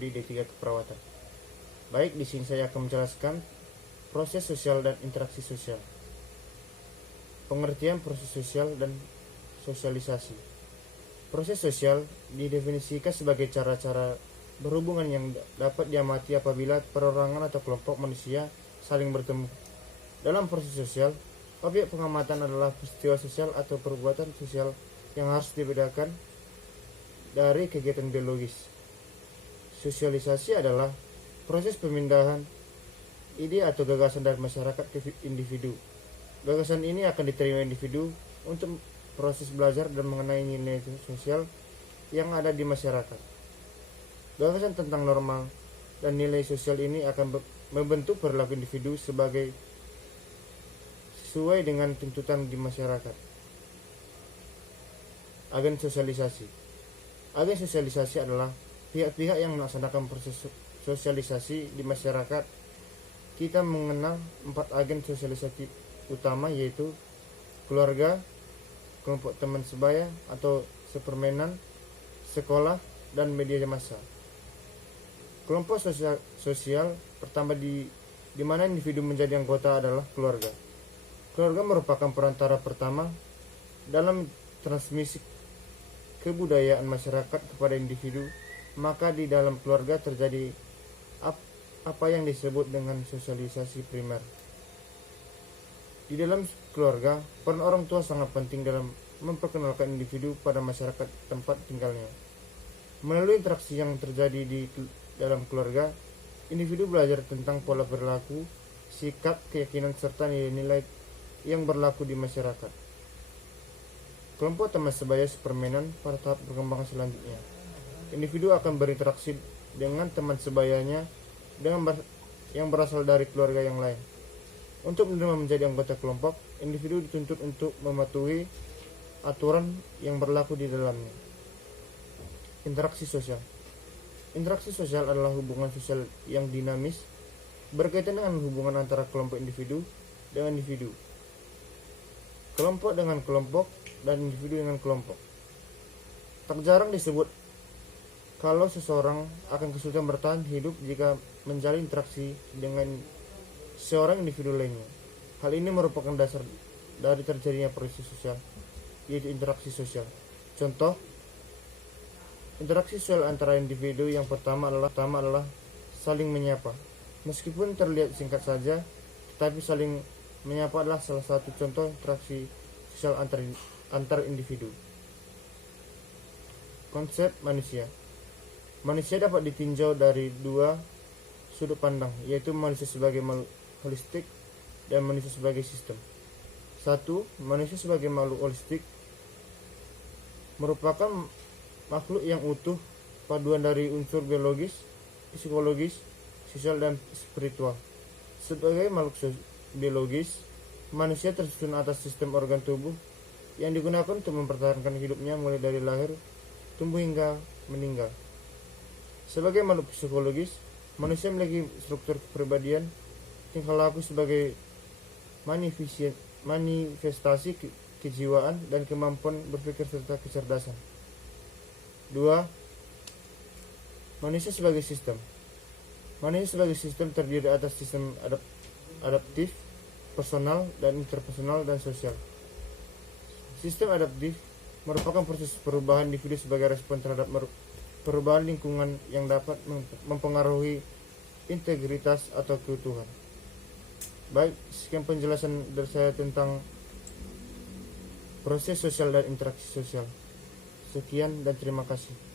prodi D3 Keperawatan. Baik, di sini saya akan menjelaskan proses sosial dan interaksi sosial. Pengertian proses sosial dan sosialisasi. Proses sosial didefinisikan sebagai cara-cara berhubungan yang dapat diamati apabila perorangan atau kelompok manusia saling bertemu. Dalam proses sosial, objek pengamatan adalah peristiwa sosial atau perbuatan sosial yang harus dibedakan dari kegiatan biologis. Sosialisasi adalah proses pemindahan ide atau gagasan dari masyarakat ke individu. Gagasan ini akan diterima individu untuk proses belajar dan mengenai nilai sosial yang ada di masyarakat. Gagasan tentang normal dan nilai sosial ini akan membentuk perilaku individu sebagai sesuai dengan tuntutan di masyarakat. Agen sosialisasi. Agen sosialisasi adalah pihak-pihak yang melaksanakan proses sosialisasi di masyarakat. Kita mengenal 4 agen sosialisasi utama, yaitu keluarga, kelompok teman sebaya atau sepermainan, sekolah, dan media massa. Kelompok sosial pertama di mana individu menjadi anggota adalah keluarga. Keluarga merupakan perantara pertama dalam transmisi kebudayaan masyarakat kepada individu, maka di dalam keluarga terjadi apa yang disebut dengan sosialisasi primer. Di dalam keluarga, peran orang tua sangat penting dalam memperkenalkan individu pada masyarakat tempat tinggalnya. Melalui interaksi yang terjadi di dalam keluarga, individu belajar tentang pola perilaku, sikap, keyakinan, serta nilai-nilai yang berlaku di masyarakat. Kelompok teman sebaya sepermainan pada tahap perkembangan selanjutnya. Individu akan berinteraksi dengan teman sebayanya yang berasal dari keluarga yang lain. Untuk menerima menjadi anggota kelompok, individu dituntut untuk mematuhi aturan yang berlaku di dalamnya. Interaksi sosial. Interaksi sosial adalah hubungan sosial yang dinamis, berkaitan dengan hubungan antara kelompok individu dengan individu, kelompok dengan kelompok, dan individu dengan kelompok. Tak jarang disebut kalau seseorang akan kesulitan bertahan hidup jika menjalin interaksi dengan seorang individu lainnya. Hal ini merupakan dasar dari terjadinya proses sosial, yaitu interaksi sosial. Contoh, interaksi sosial antara individu yang pertama adalah saling menyapa. Meskipun terlihat singkat saja, tetapi saling menyapa adalah salah satu contoh interaksi sosial antar individu. Konsep manusia. Manusia dapat ditinjau dari 2 sudut pandang, yaitu manusia sebagai makhluk holistik dan manusia sebagai sistem. 1. Manusia sebagai makhluk holistik merupakan makhluk yang utuh, paduan dari unsur biologis, psikologis, sosial, dan spiritual. Sebagai makhluk biologis, manusia tersusun atas sistem organ tubuh yang digunakan untuk mempertahankan hidupnya mulai dari lahir, tumbuh hingga meninggal. Sebagai makhluk psikologis, manusia memiliki struktur kepribadian, tingkah laku sebagai manifestasi kejiwaan dan kemampuan berpikir serta kecerdasan. 2. Manusia sebagai sistem. Manusia sebagai sistem terdiri atas sistem adaptif, personal, dan interpersonal, dan sosial. Sistem adaptif merupakan proses perubahan individu sebagai respon terhadap perubahan lingkungan yang dapat mempengaruhi integritas atau keutuhan. Baik, sekian penjelasan dari saya tentang proses sosial dan interaksi sosial. Sekian dan terima kasih.